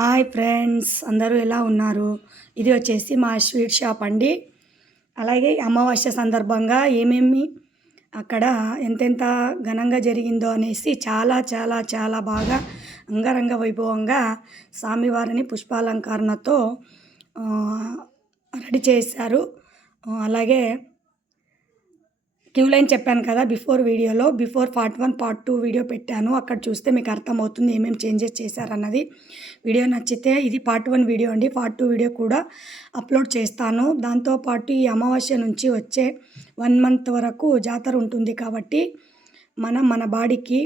Hi friends, అందరూ ఎలా ఉన్నారు? ఇది వచ్చేసి మా స్వీట్ షాప్ అండి. అలాగే అమావాస్య సందర్భంగా ఏమేమి అక్కడ ఎంతెంత ఘనంగా జరిగిందో అనేసి చాలా చాలా చాలా బాగా అంగరంగ వైభవంగా స్వామివారిని పుష్పాలంకరణతో రెడీ చేశారు. అలాగే క్యూ లైన్ చెప్పాను కదా బిఫోర్ పార్ట్ 1 పార్ట్ 2 వీడియో పెట్టాను. అక్కడ చూస్తే మీకు అర్థమవుతుంది ఏమేమి చేంజెస్ చేశారన్నది. వీడియో నచ్చితే ఇది పార్ట్ 1 వీడియో అండి. పార్ట్ 2 వీడియో కూడా అప్లోడ్ చేస్తాను. దాంతోపాటు ఈ అమావాస్య నుంచి వచ్చే 1 మంత్ వరకు జాతర ఉంటుంది కాబట్టి మన బాడీకి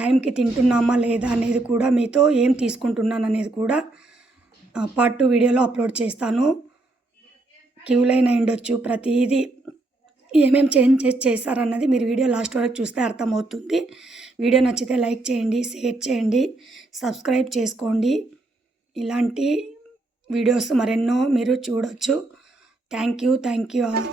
టైంకి తింటున్నామా లేదా అనేది కూడా, మీతో ఏం తీసుకుంటున్నాను అనేది కూడా పార్ట్ 2 వీడియోలో అప్లోడ్ చేస్తాను. క్యూ లైన్ అయ్యుండొచ్చు, ప్రతిదీ ఏమేమి చేంజెస్ చేశారన్నది మీరు వీడియో లాస్ట్ వరకు చూస్తే అర్థమవుతుంది. వీడియో నచ్చితే లైక్ చేయండి, షేర్ చేయండి, సబ్స్క్రైబ్ చేసుకోండి. ఇలాంటి వీడియోస్ మరెన్నో మీరు చూడొచ్చు. Thank you all.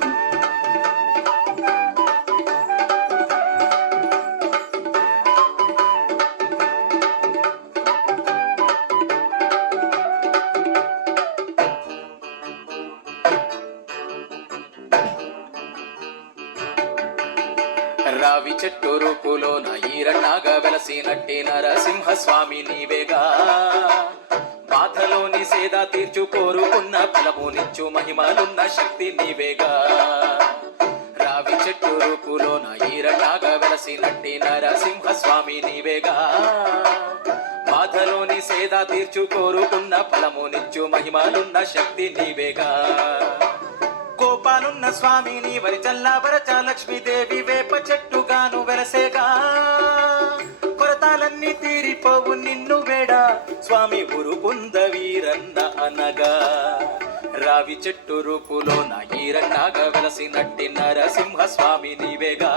రావి చెట్టు రూపులోన ఈరన్నాగా వెలసినట్టి నరసింహస్వామి నీవేగా, బాధలోని సేద తీర్చు కోరుకున్న ఫలమునిచ్చు మహిమలున్న శక్తి నీవేగా. రావి చెట్టు రూపులోన ఈరన్నాగా వెలసినట్టి నరసింహస్వామి నీవేగా, బాధలోని సేద తీర్చు కోరుకున్న ఫలమునిచ్చు మహిమలున్న శక్తి నీవేగా. కోపాలున్న స్వామి నీ వరి చల్లాబరచ లక్ష్మీదేవి వేప చెట్టుగాను వెలసేగా, కొరతాలన్నీ తీరిపోవు నిన్ను వేడ స్వామి ఊరు పొందవీరన్న అనగా. రావి చెట్టు రూపులోన ఈరన్నాగా వెలసినట్టి నరసింహ స్వామి నీవేగా,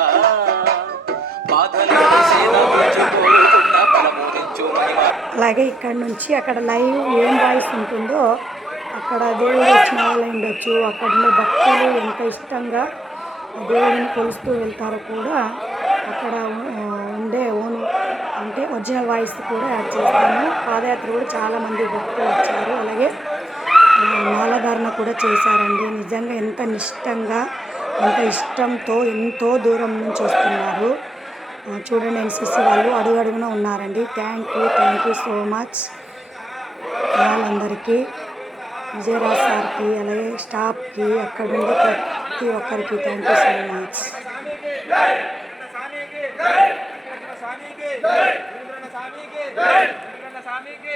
బాధలను సేద తీర్చుకోరుకున్న ఫలము నిచ్చు మహిమ. అలాగే ఇక్కడ నుంచి అక్కడ లైవ్ ఏం వాయిస్ ఉంటుందో అక్కడ దేవుడు వచ్చిన వాళ్ళు ఉండొచ్చు. అక్కడ ఉండే భక్తులు ఎంత ఇష్టంగా దేవుడిని కొలుస్తూ వెళ్తారో కూడా అక్కడ ఉండే అంటే ఒరిజినల్ వాయిస్ కూడా యాడ్ చేస్తాను. పాదయాత్ర కూడా చాలామంది భక్తులు వచ్చారు. అలాగే మాలధారణ కూడా చేశారండి. నిజంగా ఎంత నిష్టంగా, ఎంత ఇష్టంతో ఎంతో దూరం నుంచి వస్తున్నారు. చూడండి, ఎన్సీసీ వాళ్ళు అడుగడుగున ఉన్నారండి. థ్యాంక్ యూ సో మచ్ వాళ్ళందరికీ, విజయరాజ్ సార్కి, అలాగే స్టాఫ్కి, అక్కడ ఉండే ప్రతి ఒక్కరికి థ్యాంక్ యూ సో మచ్. స్వామికి